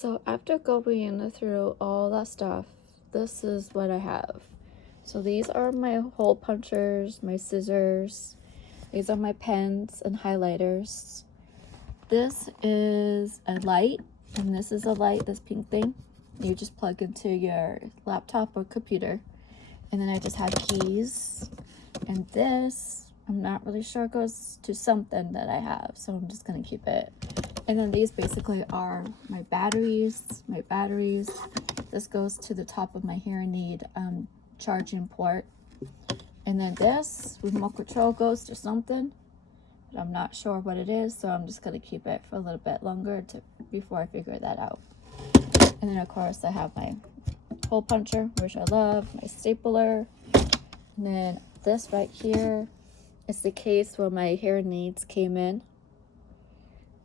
So after going through all that stuff, this is what I have. So these are my hole punchers, my scissors. These are my pens and highlighters. This is a light, and this is a light, this pink thing. You just plug into your laptop or computer. And then I just have keys. And this, I'm not really sure, goes to something that I have, so I'm just gonna keep it. And then these basically are my batteries. This goes to the top of my hearing aid charging port. And then this remote control goes to something, but I'm not sure what it is, so I'm just gonna keep it for a little bit longer before I figure that out. And then of course I have my hole puncher, which I love, my stapler, and then this right here is the case where my hearing aids came in.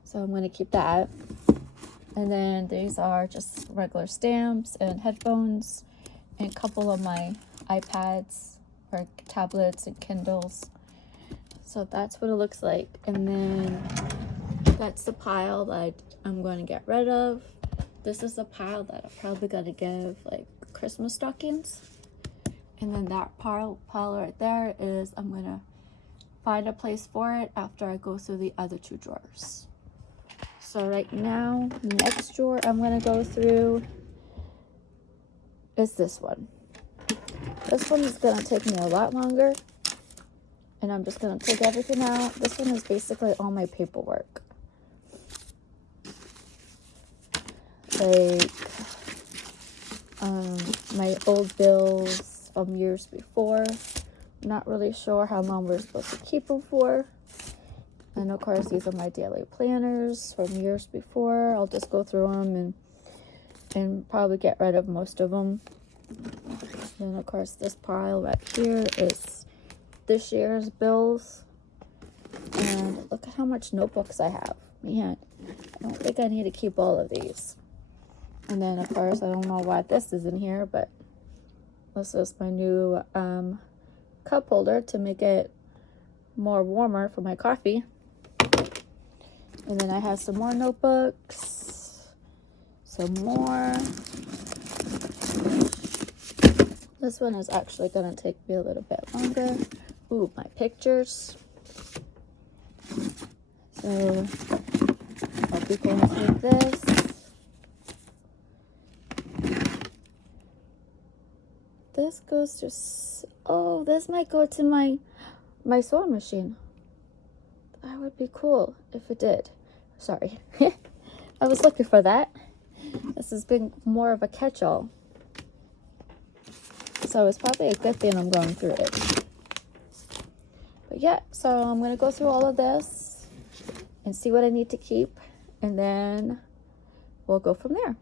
So I'm going to keep that. And then these are just regular stamps and headphones and a couple of my iPads or tablets and Kindles. So that's what it looks like. And then that's the pile that I'm going to get rid of. This is the pile that I'm probably going to give like Christmas stockings. And then that pile right there is I'm going to find a place for it after I go through the other two drawers. So right now, the next drawer I'm going to go through is this one. This one is going to take me a lot longer. And I'm just going to take everything out. This one is basically all my paperwork. Like my old bills from years before. I'm not really sure how long we're supposed to keep them for. And of course, these are my daily planners from years before. I'll just go through them and probably get rid of most of them. And of course, this pile right here is this year's bills. And look at how much notebooks I have. Man, I don't think I need to keep all of these. And then of course, I don't know why this is in here, but this is my new cup holder to make it more warmer for my coffee. And then I have some more notebooks, some more. This one is actually going to take me a little bit longer. Ooh, my pictures. So I'll be going through this. This goes to, oh, this might go to my sewing machine. That would be cool if it did. Sorry. I was looking for that. This has been more of a catch-all. So it's probably a good thing I'm going through it. But yeah, so I'm going to go through all of this and see what I need to keep. And then we'll go from there.